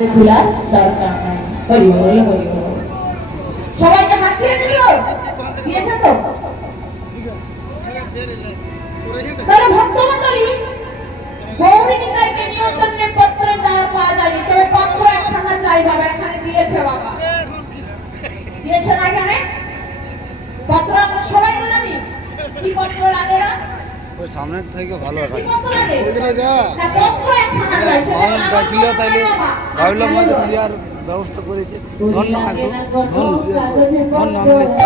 খোলার দরকার নাই। হরি বল হরি বল। সবাইকে হাত দিয়ে দিল, দিয়েছে তো? তাহলে ভক্তমণ্ডলী গৌরীনিতাইকে নিমন্ত্রণের পত্র যারা পাওয়া যায়নি, তবে পত্র একখানা চাই বাবা, এখানে দিয়েছে বাবা, দিয়েছে না এখানে পত্র? আমরা সবাই তো জানি কি পত্র লাগে না? ওই সামনের থেকে ভালো কি পত্র লাগে? হ্যাঁ, পত্র একখানা চাই। ডাকিলেও তাইলে ভাবলাম হয়তো চেয়ার ব্যবস্থা করেছে। ধন্যবাদ, ধন্য আমি নিচ্ছি।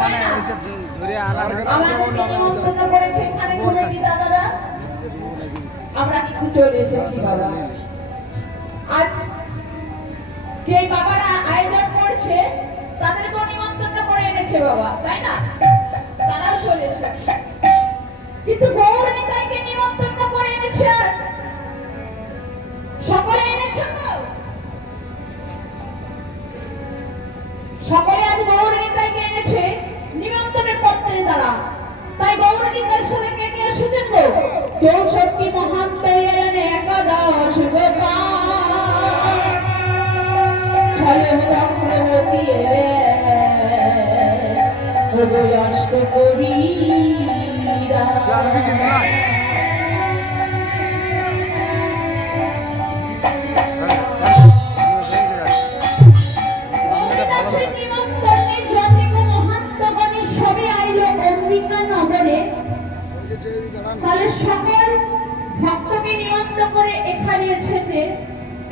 মানে ধরে আমরা কিন্তু চলে এসেছি বাবা। আর যে বাবারা আয়োজন করছে তাদেরকে নিমন্ত্রণ করে এনেছে বাবা, তাই না? তারাও চলে এসেছে, কিন্তু গৌরনিতাইকে নিমন্ত্রণ করে এনেছে আজ। সকলে এনেছে তো? সকলে আজ গৌরনিতাইকে এনেছে নিমন্ত্রণের পত্রের দ্বারা। তাই গৌরনিতাইয়ের সাথে কে কে এসেছেন গো? 64 মহান্ত এলেন, একাদশ গোপাল, ছয় চক্রবর্তী এলেন, অষ্টকবীরা। তাহলে সকল ভক্তকে নিমন্ত্রণ করে এখানে এসেছে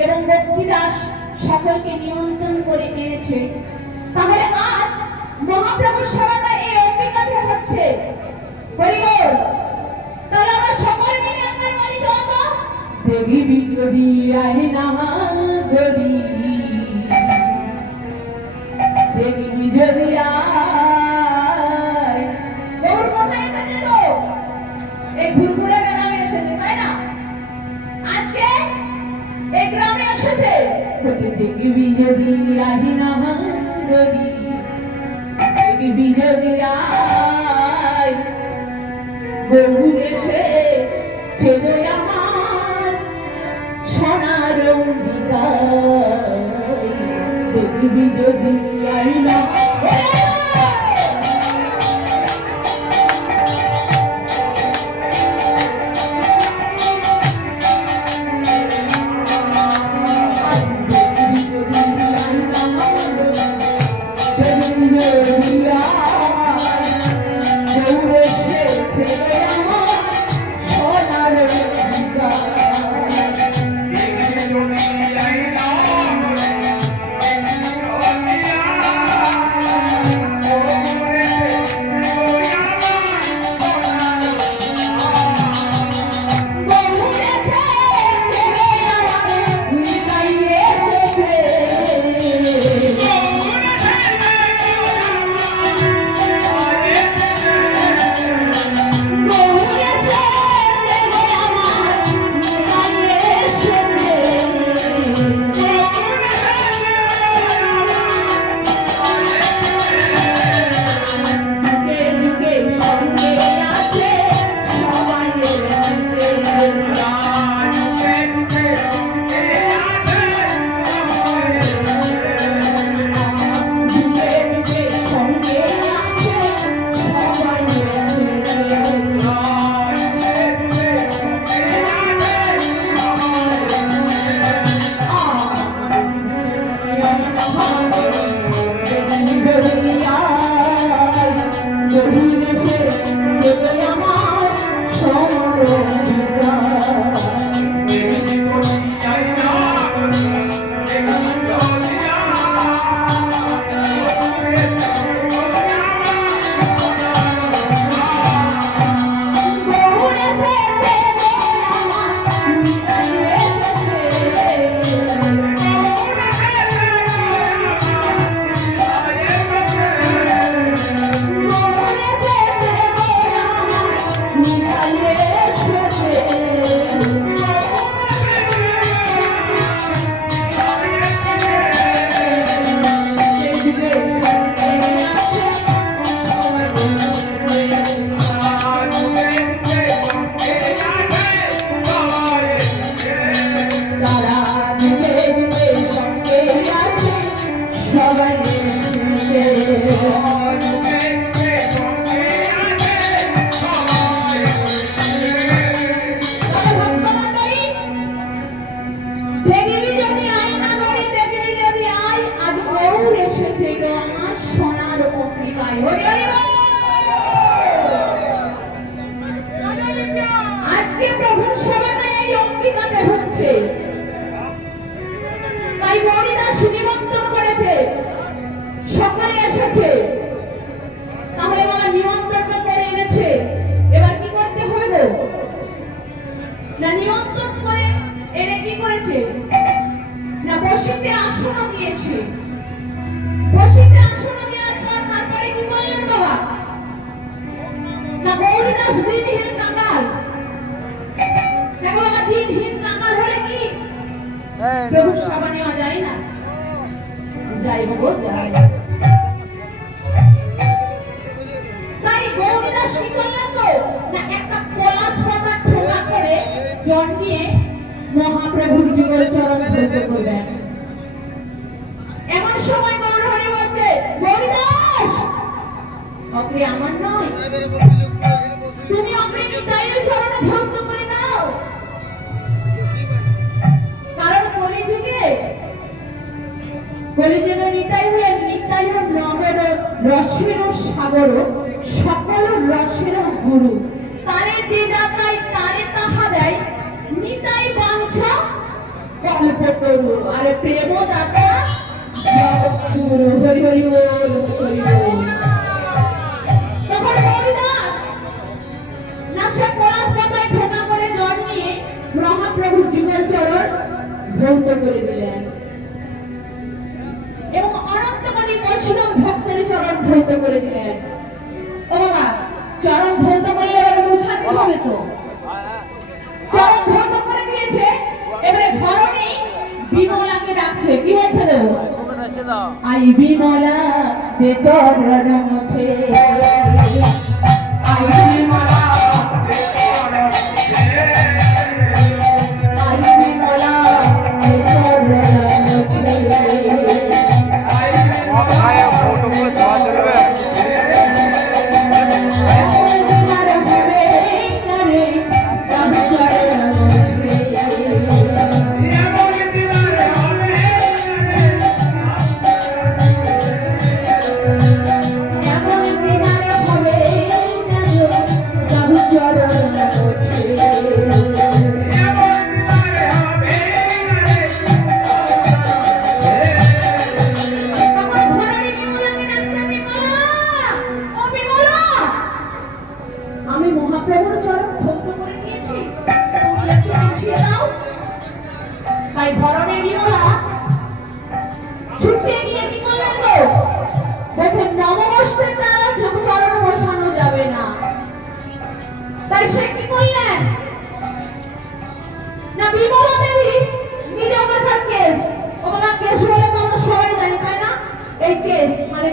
এবং ভক্তিদাস সকলকে নিমন্ত্রণ করে এনেছে। তাহলে আজ মহাপ্রভুর সেবাটা এই অম্বিকাতে হচ্ছে। হরি বল। তাহলে আমরা সকলে মিলে আমার বাড়ি চলো তো। দেবী বিজয়ী আয় না দেবী, দেবী বিজয়ী আয়। গৌর কোথায় এসেছে তো? এই ঘুরঘুরে গ্রামে এসেছে, তাই না? আজকে এই গ্রামে এসেছে। দেবী বিজয়ী আহি না দেবী, দেবী বিজয়ী আয়। গৌর এসে চেনো আমার সোনার অম্বিকায়, দেবী বিজয়ী আহি না। দেখবি যদি আয় না করি, দেখবি যদি আয়, আজ গৌর এসেছে তো আমার সোনার অম্বিকায়। হরি হরি বল। আজকে প্রভুর সেবাটা এই অম্বিকাতে হচ্ছে, তাই হরিদাস নিমন্ত্রণ করেছে, সকলে এসেছে। তাহলে বাবা নিমন্ত্রণ করে এনেছে, এবার কি করতে হবে গো? না নিমন্ত্রণ করে এনে কি করেছে? না বসিতে আসন দিয়েছে। বসিতে আসন দেওয়ার পর তারপরে কি করলেন বাবা? না গৌরীদাস দিনহীন কাঙাল। দেখো বাবা, দিনহীন কাঙাল হলে কি প্রভুর সেবা নেওয়া যায় না? যাই বাবু যাই। তাই গৌরীদাস কি করলেন তো? না একটা পলাশ পাতা ঠোঙা করে জল নিয়ে মহাপ্রভুর যুগল চরণ ধৌত করলেন। এমন সময় গৌর হরি বলছে, গৌরীদাস অগ্রে আমার নয়, তুমি অগ্রে নিতাইয়ের চরণে ধৌত করে দাও। কারণ কলিযুগে নিতাই হলেন নিতাই নগর রসের সাগর, সকল রসের গুরু। তারে যে যাতাই তারে তাহা দেয়, নিতাই বাঞ্ছা কল্পতরু। আর প্রেম দাতা জগৎগুরু। হরি হরি বল, হরি বল। তখন হরিদাস না সে পলাশ পাতায় ঠোঁটা করে জল নিয়ে মহাপ্রভুর যুগল চরণ ধৌত করে দিলেন এবং অনন্তমণি বৈষ্ণব ভক্তের চরণ ধৌত করে দিলেন। ও বাবা, চরণ ধৌত করলে এবার বুঝাতে হবে তো। চরণ ধৌত করে দিয়েছে, এবারে ধরণী বিমলাকে ডাকছে। কি বলছে দেব? আই বিমলা দে চরণ মুছে, আই বিমলা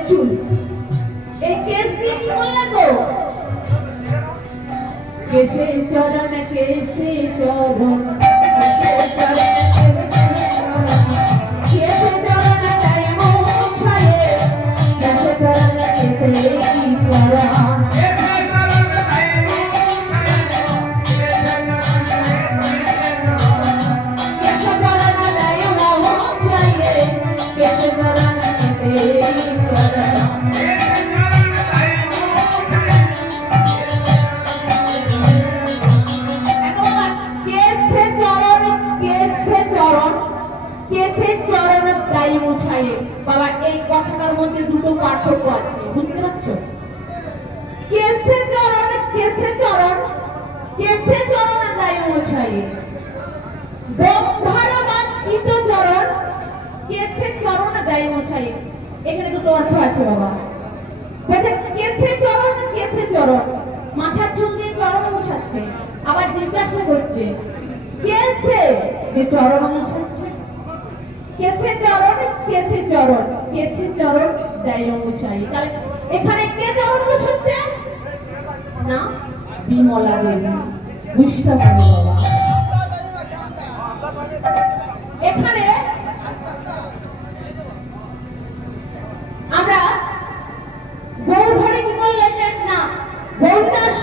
চুল, এই কেস দিয়ে কি বললেন গো? কেশে চরণ, কেশে চরণ, কেশে চরণ, কেশে চরণ তাই মোছায়ে, কেশে চরণ কেশে কি চরণ, কেশে চরণ তাই মোছায়ে, কেশে চরণ কেশে কি চরণ। বাবা, এই কথাটার মধ্যে দুটো পার্থক্য আছে, বুঝতে পারছো? কেসে চরণ, কেসে চরণ, কেসে চরণ দায় মোছায়ে, ব্রহ্মার বাঞ্ছিত চরণ, কেসে চরণ দায় মোছায়ে। এখানে দুটো অর্থ আছে বাবা। বলছে কেসে চরণ, কেসে চরণ, মাথার চুল দিয়ে চরণ মোছাচ্ছে, আবার জিজ্ঞাসা করছে কেসে যে চরণ মোছাচ্ছে, কেসে চরণ, কেসে চরণ, কেসে চরণ দায় মোছায়ে। তাহলে এখানে কে চরণ মোছাচ্ছে? না, বিমলা দেবী। বুঝতে পারো বাবা, এখানে আমরা গৌর ধরে কি করলেন না, গৌরদাস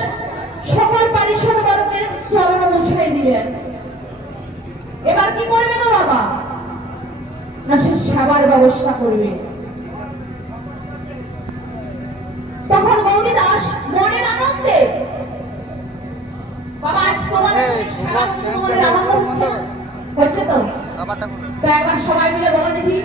সকল পারিষদ বর্গের চরণ মুছাই দিলেন। এবার কি করবে গো বাবা? সেবার ব্যবস্থা করবে। তখন গৌরী দাস মনের আনন্দে, বাবা আজ তোমাদের সেবা করতে তোমাদের আনন্দ হচ্ছে না? হচ্ছে তো? তো একবার সবাই মিলে বলো দেখি